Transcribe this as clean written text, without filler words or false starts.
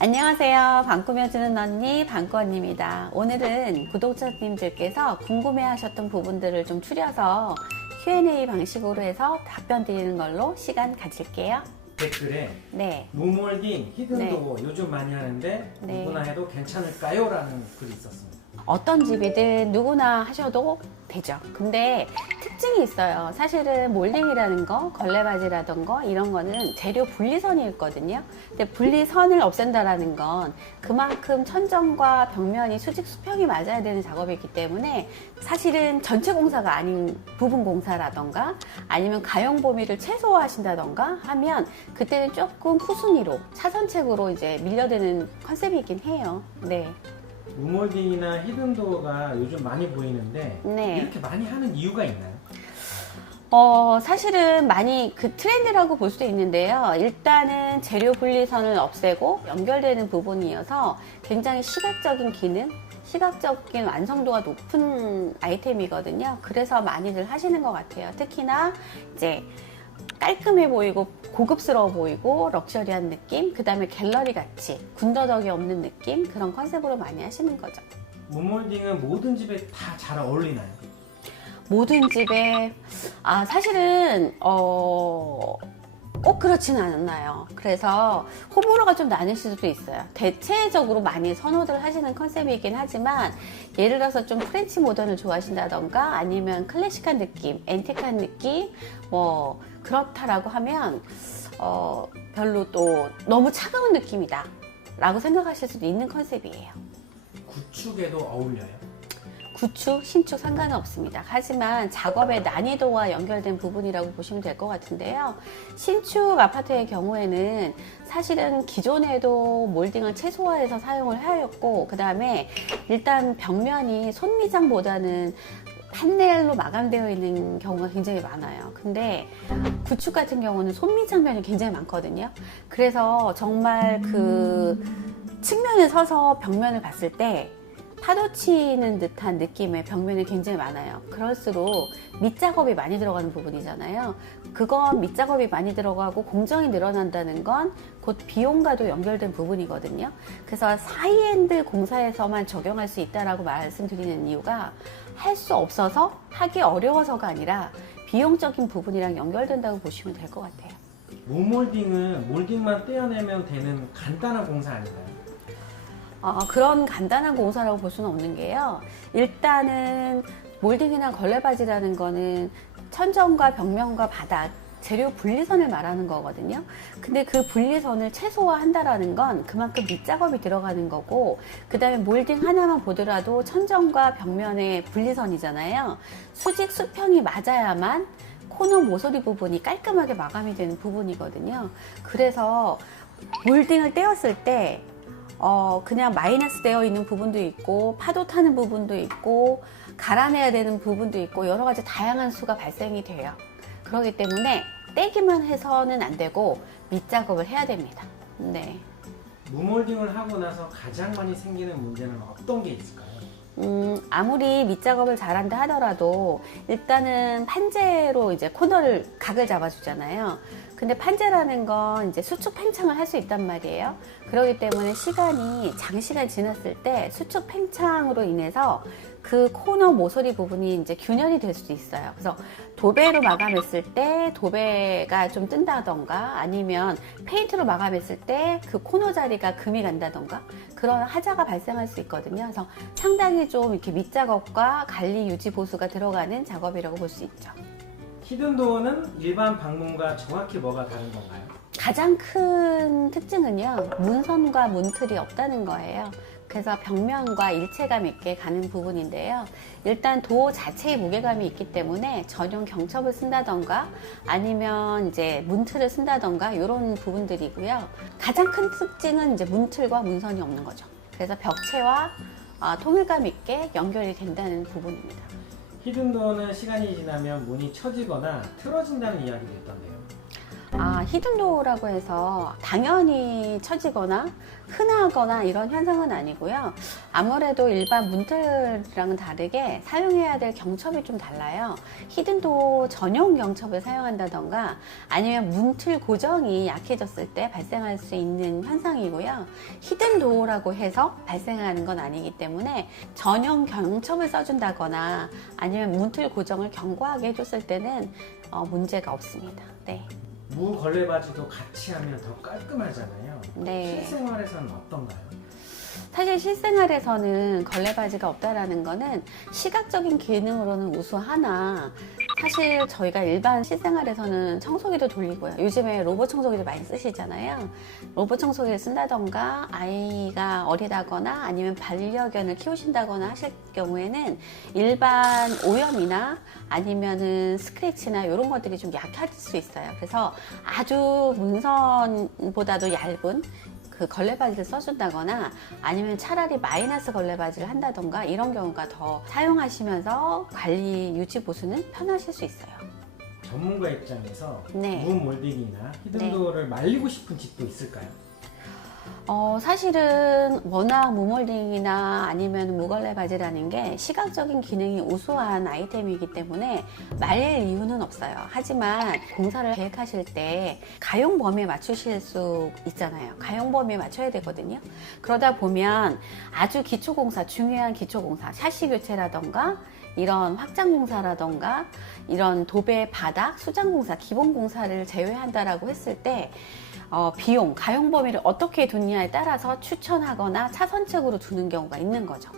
안녕하세요. 방 꾸며주는 언니 방꾸언니입니다. 오늘은 구독자님들께서 궁금해하셨던 부분들을 좀 추려서 Q&A 방식으로 해서 답변 드리는 걸로 시간 가질게요. 댓글에 네. 무몰딩, 히든도어 요즘 많이 하는데 네. 누구나 해도 괜찮을까요? 라는 글이 있었습니다. 어떤 집이든 누구나 하셔도 되죠. 근데 특징이 있어요. 사실은 몰딩이라는 거, 걸레바지라던가 이런 거는 재료 분리선이 있거든요. 근데 분리선을 없앤다라는 건 그만큼 천정과 벽면이 수직 수평이 맞아야 되는 작업이기 때문에 사실은 전체 공사가 아닌 부분 공사라던가 아니면 가용 범위를 최소화하신다던가 하면 그때는 조금 후순위로 차선책으로 이제 밀려드는 컨셉이긴 해요. 네. 무몰딩이나 히든도어가 요즘 많이 보이는데 네. 이렇게 많이 하는 이유가 있나요? 사실은 많이 그 트렌드라고 볼 수도 있는데요. 일단은 재료 분리선을 없애고 연결되는 부분이어서 굉장히 시각적인 기능, 시각적인 완성도가 높은 아이템이거든요. 그래서 많이들 하시는 것 같아요. 특히나 이제 깔끔해 보이고 고급스러워 보이고 럭셔리한 느낌, 그 다음에 갤러리 같이 군더더기 없는 느낌, 그런 컨셉으로 많이 하시는 거죠. 무몰딩은 모든 집에 다 잘 어울리나요? 모든 집에 사실은 꼭 그렇지는 않나요. 그래서 호불호가 좀 나뉘실 수도 있어요. 대체적으로 많이 선호들 하시는 컨셉이긴 하지만 예를 들어서 좀 프렌치 모던을 좋아하신다던가 아니면 클래식한 느낌, 앤틱한 느낌 뭐 그렇다라고 하면 별로 또 너무 차가운 느낌이다 라고 생각하실 수도 있는 컨셉이에요. 구축에도 어울려요? 구축, 신축 상관은 없습니다. 하지만 작업의 난이도와 연결된 부분이라고 보시면 될 것 같은데요. 신축 아파트의 경우에는 사실은 기존에도 몰딩을 최소화해서 사용을 하였고, 그 다음에 일단 벽면이 손미장보다는 판넬로 마감되어 있는 경우가 굉장히 많아요. 근데 구축 같은 경우는 손미장면이 굉장히 많거든요. 그래서 정말 그 측면에 서서 벽면을 봤을 때 파도 치는 듯한 느낌의 벽면이 굉장히 많아요. 그럴수록 밑작업이 많이 들어가는 부분이잖아요. 그건 밑작업이 많이 들어가고 공정이 늘어난다는 건 곧 비용과도 연결된 부분이거든요. 그래서 하이엔드 공사에서만 적용할 수 있다라고 말씀드리는 이유가 할 수 없어서 하기 어려워서가 아니라 비용적인 부분이랑 연결된다고 보시면 될 것 같아요. 무몰딩은 몰딩만 떼어내면 되는 간단한 공사 아닌가요? 그런 간단한 공사라고 볼 수는 없는 게요. 일단은 몰딩이나 걸레바지라는 거는 천정과 벽면과 바닥, 재료 분리선을 말하는 거거든요. 근데 그 분리선을 최소화한다라는 건 그만큼 밑작업이 들어가는 거고, 그 다음에 몰딩 하나만 보더라도 천정과 벽면의 분리선이잖아요. 수직 수평이 맞아야만 코너 모서리 부분이 깔끔하게 마감이 되는 부분이거든요. 그래서 몰딩을 떼었을 때 그냥 마이너스 되어 있는 부분도 있고 파도 타는 부분도 있고 갈아내야 되는 부분도 있고 여러 가지 다양한 수가 발생이 돼요. 그렇기 때문에 떼기만 해서는 안 되고 밑작업을 해야 됩니다. 네. 무몰딩을 하고 나서 가장 많이 생기는 문제는 어떤 게 있을까요? 아무리 밑작업을 잘한다 하더라도 일단은 판재로 이제 코너를 각을 잡아주잖아요. 근데 판재라는 건 이제 수축 팽창을 할 수 있단 말이에요. 그렇기 때문에 시간이 장시간 지났을 때 수축 팽창으로 인해서 그 코너 모서리 부분이 이제 균열이 될 수도 있어요. 그래서 도배로 마감했을 때 도배가 좀 뜬다던가 아니면 페인트로 마감했을 때 그 코너 자리가 금이 간다던가 그런 하자가 발생할 수 있거든요. 그래서 상당히 좀 이렇게 밑작업과 관리 유지 보수가 들어가는 작업이라고 볼 수 있죠. 히든도어는 일반 방문과 정확히 뭐가 다른 건가요? 가장 큰 특징은요, 문선과 문틀이 없다는 거예요. 그래서 벽면과 일체감 있게 가는 부분인데요. 일단 도어 자체의 무게감이 있기 때문에 전용 경첩을 쓴다던가 아니면 이제 문틀을 쓴다던가 이런 부분들이고요. 가장 큰 특징은 이제 문틀과 문선이 없는 거죠. 그래서 벽체와 통일감 있게 연결이 된다는 부분입니다. 히든도어는 시간이 지나면 문이 처지거나 틀어진다는 이야기도 있던데요. 히든도어라고 해서 당연히 처지거나 흔하거나 이런 현상은 아니고요. 아무래도 일반 문틀랑은 다르게 사용해야 될 경첩이 좀 달라요. 히든도어 전용 경첩을 사용한다던가 아니면 문틀 고정이 약해졌을 때 발생할 수 있는 현상이고요. 히든도어라고 해서 발생하는 건 아니기 때문에 전용 경첩을 써준다거나 아니면 문틀 고정을 견고하게 해줬을 때는 문제가 없습니다. 네. 무 걸레 바지도 같이 하면 더 깔끔하잖아요. 네. 실생활에서는 어떤가요? 사실 실생활에서는 걸레바지가 없다라는 거는 시각적인 기능으로는 우수하나 사실 저희가 일반 실생활에서는 청소기도 돌리고요. 요즘에 로봇 청소기도 많이 쓰시잖아요. 로봇 청소기를 쓴다던가 아이가 어리다거나 아니면 반려견을 키우신다거나 하실 경우에는 일반 오염이나 아니면은 스크래치나 이런 것들이 좀 약해질 수 있어요. 그래서 아주 문선보다도 얇은 그 걸레바지를 써준다거나 아니면 차라리 마이너스 걸레바지를 한다던가 이런 경우가 더 사용하시면서 관리 유지 보수는 편하실 수 있어요. 전문가 입장에서 네. 무 몰딩이나 히든도어를 말리고 싶은 집도 있을까요? 사실은 워낙 무몰딩이나 아니면 무걸레 바지라는 게 시각적인 기능이 우수한 아이템이기 때문에 말릴 이유는 없어요. 하지만 공사를 계획하실 때 가용 범위에 맞추실 수 있잖아요. 가용 범위에 맞춰야 되거든요. 그러다 보면 아주 기초공사, 중요한 기초공사, 샤시 교체라던가 이런 확장공사라던가 이런 도배 바닥, 수장공사, 기본공사를 제외한다라고 했을 때 비용, 가용 범위를 어떻게 두느냐에 따라서 추천하거나 차선책으로 두는 경우가 있는 거죠.